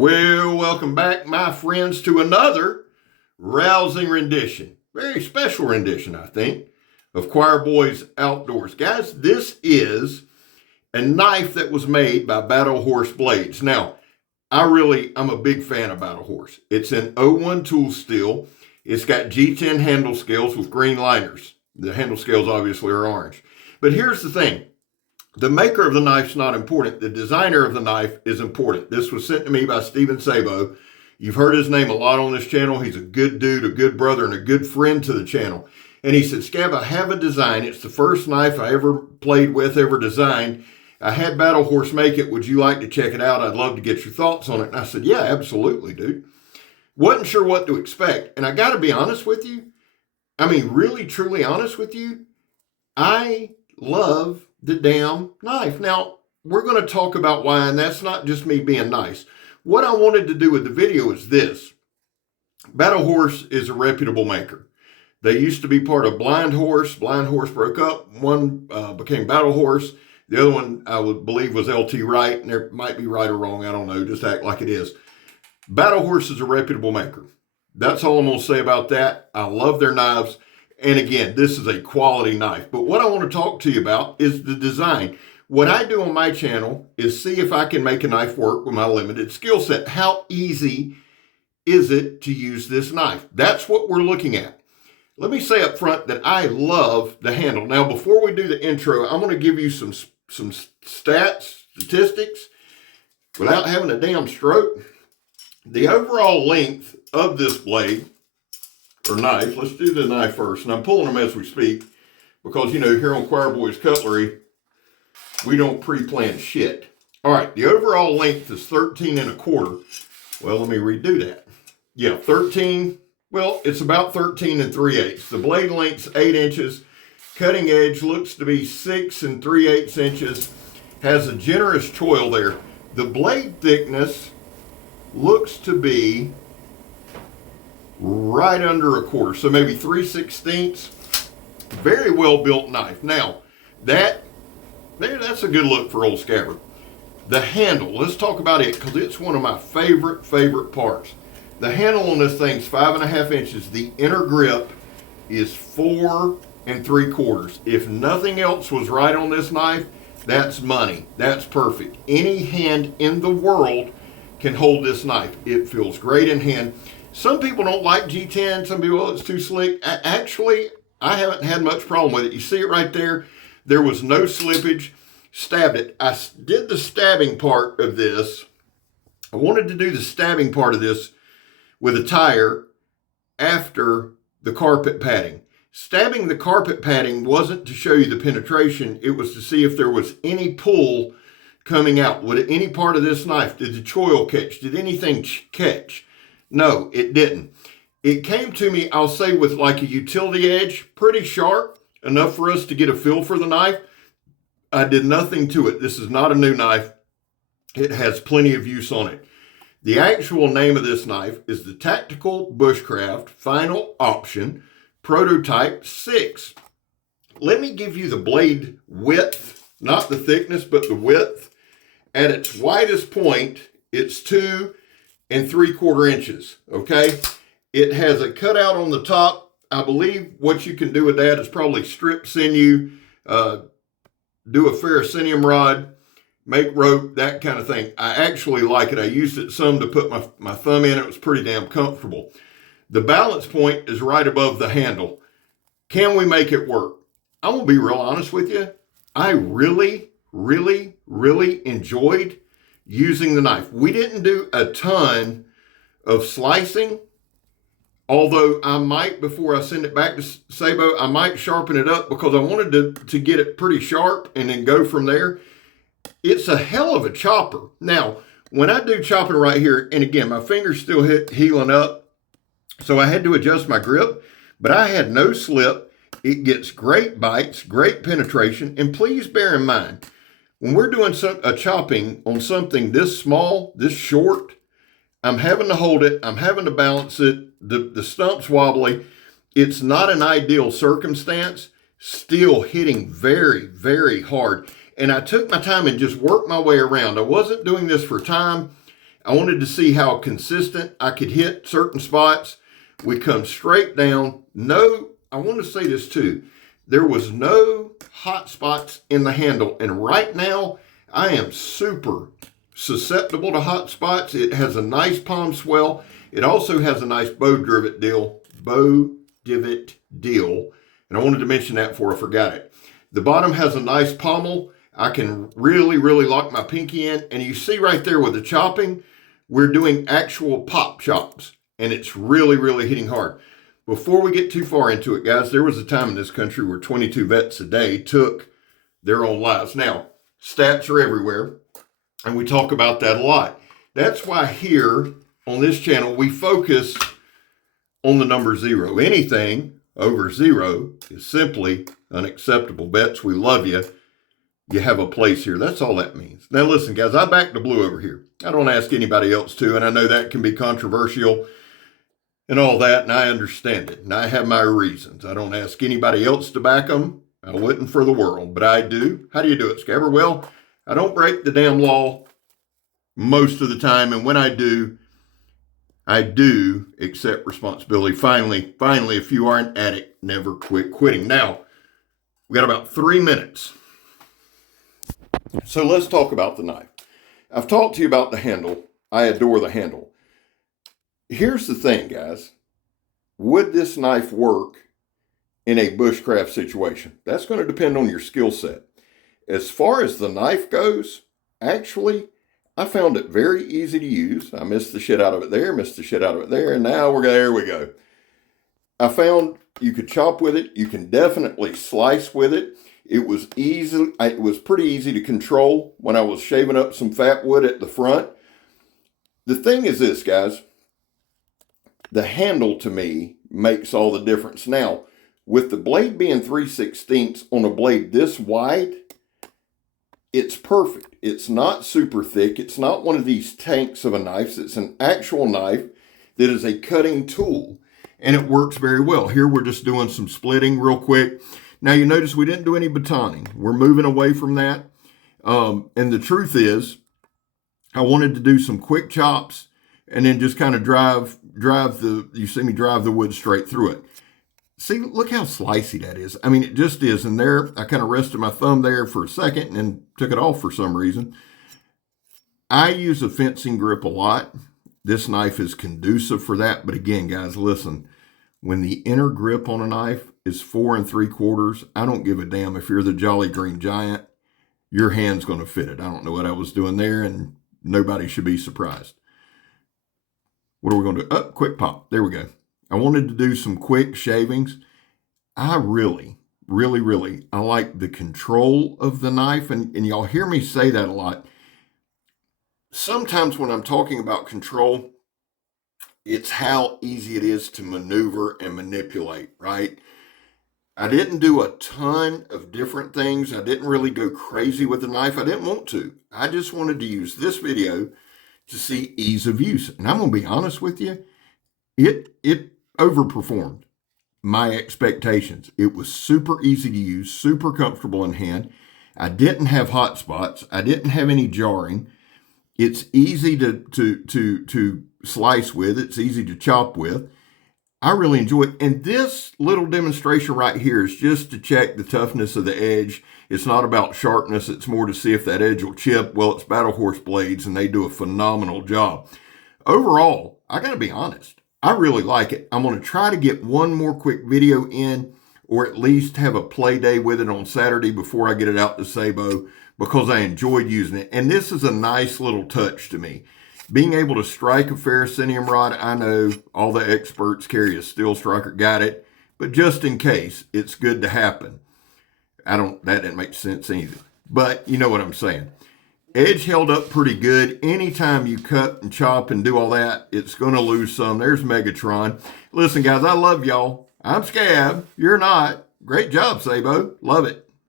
Well, welcome back, my friends, to another rousing rendition, very special rendition, I think, of Choir Boys Outdoors. Guys, this is a knife that was made by Battle Horse Blades. Now, I'm a big fan of Battle Horse. It's an 01 tool steel. It's got G10 handle scales with green liners. The handle scales obviously are orange. But here's the thing. The maker of the knife's not important. The designer of the knife is important. This was sent to me by Szabo. You've heard his name a lot on this channel. He's a good dude, a good brother, and a good friend to the channel. And he said, Scab, I have a design. It's the first knife I ever played with, ever designed. I had Battle Horse make it. Would you like to check it out? I'd love to get your thoughts on it. And I said, yeah, absolutely, dude. Wasn't sure what to expect. And I got to be honest with you. Really, truly honest with you. I love the damn knife. Now, we're going to talk about why, and that's not just me being nice. What I wanted to do with the video is this. Battle Horse is a reputable maker. They used to be part of Blind Horse. Blind Horse broke up. One became Battle Horse. The other one, I would believe, was LT Wright, and there might be right or wrong. I don't know. Just act like it is. Battle Horse is a reputable maker. That's all I'm going to say about that. I love their knives. And again, this is a quality knife. But what I want to talk to you about is the design. What I do on my channel is see if I can make a knife work with my limited skill set. How easy is it to use this knife? That's what we're looking at. Let me say up front that I love the handle. Now, before we do the intro, I'm going to give you some statistics, without having a damn stroke. The overall length of this blade, or knife, let's do the knife first. And I'm pulling them as we speak because, here on Choir Boys Cutlery, we don't pre-plan shit. All right, the overall length is 13 1/4. Well, let me redo that. Yeah, 13, well, it's about 13 3/8. The blade length's 8 inches. Cutting edge looks to be 6 3/8 inches. Has a generous choil there. The blade thickness looks to be right under 1/4, so maybe 3/16. Very well built knife. Now, that's a good look for old Scabbard. The handle, let's talk about it because it's one of my favorite parts. The handle on this thing's 5.5 inches. The inner grip is 4 3/4. If nothing else was right on this knife, that's money. That's perfect. Any hand in the world can hold this knife. It feels great in hand. Some people don't like G10. Some people, it's too slick. Actually, I haven't had much problem with it. You see it right there? There was no slippage. Stabbed it. I did the stabbing part of this. I wanted to do the stabbing part of this with a tire after the carpet padding. Stabbing the carpet padding wasn't to show you the penetration. It was to see if there was any pull coming out. Would any part of this knife, did the choil catch? Did anything catch? No, it didn't. It came to me, I'll say, with like a utility edge, pretty sharp, enough for us to get a feel for the knife. I did nothing to it. This is not a new knife. It has plenty of use on it. The actual name of this knife is the Tactical Bushcraft Final Option Prototype 6. Let me give you the blade width, not the thickness, but the width. At its widest point, it's 2 3/4 inches, okay? It has a cutout on the top. I believe what you can do with that is probably strip sinew, do a ferrocenium rod, make rope, that kind of thing. I actually like it. I used it some to put my thumb in. It was pretty damn comfortable. The balance point is right above the handle. Can we make it work? I'm going to be real honest with you. I really enjoyed using the knife. We didn't do a ton of slicing, although I might, before I send it back to Szabo, I might sharpen it up because I wanted to get it pretty sharp and then go from there. It's a hell of a chopper. Now, when I do chopping right here, and again, my finger's still healing up, so I had to adjust my grip, but I had no slip. It gets great bites, great penetration, and please bear in mind, when we're doing a chopping on something this small, this short, I'm having to hold it. I'm having to balance it. The stump's wobbly. It's not an ideal circumstance. Still hitting very hard. And I took my time and just worked my way around. I wasn't doing this for time. I wanted to see how consistent I could hit certain spots. We come straight down. No, I want to say this too. There was no hot spots in the handle. And right now, I am super susceptible to hot spots. It has a nice palm swell. It also has a nice bow divot deal. And I wanted to mention that before I forgot it. The bottom has a nice pommel. I can really, really lock my pinky in. And you see right there with the chopping, we're doing actual pop chops. And it's really, really hitting hard. Before we get too far into it, guys, there was a time in this country where 22 vets a day took their own lives. Now, stats are everywhere, and we talk about that a lot. That's why here on this channel, we focus on the number 0. Anything over 0 is simply unacceptable. Vets, we love you. You have a place here. That's all that means. Now, listen, guys, I back the blue over here. I don't ask anybody else to, and I know that can be controversial and all that, and I understand it, and I have my reasons. I don't ask anybody else to back them. I wouldn't for the world, but I do. How do you do it, Scabber? Well, I don't break the damn law most of the time, and when I do accept responsibility. Finally, if you are an addict, never quit quitting. Now, we got about 3 minutes. So let's talk about the knife. I've talked to you about the handle. I adore the handle. Here's the thing, guys. Would this knife work in a bushcraft situation? That's going to depend on your skill set. As far as the knife goes, actually, I found it very easy to use. I missed the shit out of it there, and now there we go. I found you could chop with it. You can definitely slice with it. It was pretty easy to control when I was shaving up some fat wood at the front. The thing is this, guys. The handle, to me, makes all the difference. Now, with the blade being 3/16 on a blade this wide, it's perfect. It's not super thick. It's not one of these tanks of a knife. It's an actual knife that is a cutting tool, and it works very well. Here we're just doing some splitting real quick. Now, you notice we didn't do any batoning. We're moving away from that. And the truth is, I wanted to do some quick chops and then just kind of you see me drive the wood straight through it. See, look how slicey that is. I mean, it just is. And there, I kind of rested my thumb there for a second and then took it off for some reason. I use a fencing grip a lot. This knife is conducive for that. But again, guys, listen, when the inner grip on a knife is 4 3/4, I don't give a damn if you're the Jolly Green Giant, your hand's going to fit it. I don't know what I was doing there, and nobody should be surprised. What are we going to do? Oh, quick pop. There we go. I wanted to do some quick shavings. I really, I like the control of the knife, and y'all hear me say that a lot. Sometimes when I'm talking about control, it's how easy it is to maneuver and manipulate, right? I didn't do a ton of different things. I didn't really go crazy with the knife. I didn't want to. I just wanted to use this video to see ease of use. And I'm going to be honest with you, it overperformed my expectations. It was super easy to use, super comfortable in hand. I didn't have hot spots. I didn't have any jarring. It's easy to slice with. It's easy to chop with. I really enjoy it. And this little demonstration right here is just to check the toughness of the edge. It's not about sharpness. It's more to see if that edge will chip. Well, it's Battle Horse blades, and they do a phenomenal job. Overall, I got to be honest, I really like it. I'm going to try to get one more quick video in, or at least have a play day with it on Saturday before I get it out to Szabo, because I enjoyed using it. And this is a nice little touch to me. Being able to strike a ferrocenium rod, I know all the experts carry a steel striker, got it, but just in case, it's good to happen. That didn't make sense either, but you know what I'm saying. Edge held up pretty good. Anytime you cut and chop and do all that, it's going to lose some. There's Megatron. Listen, guys, I love y'all. I'm Scab. You're not. Great job, Szabo. Love it.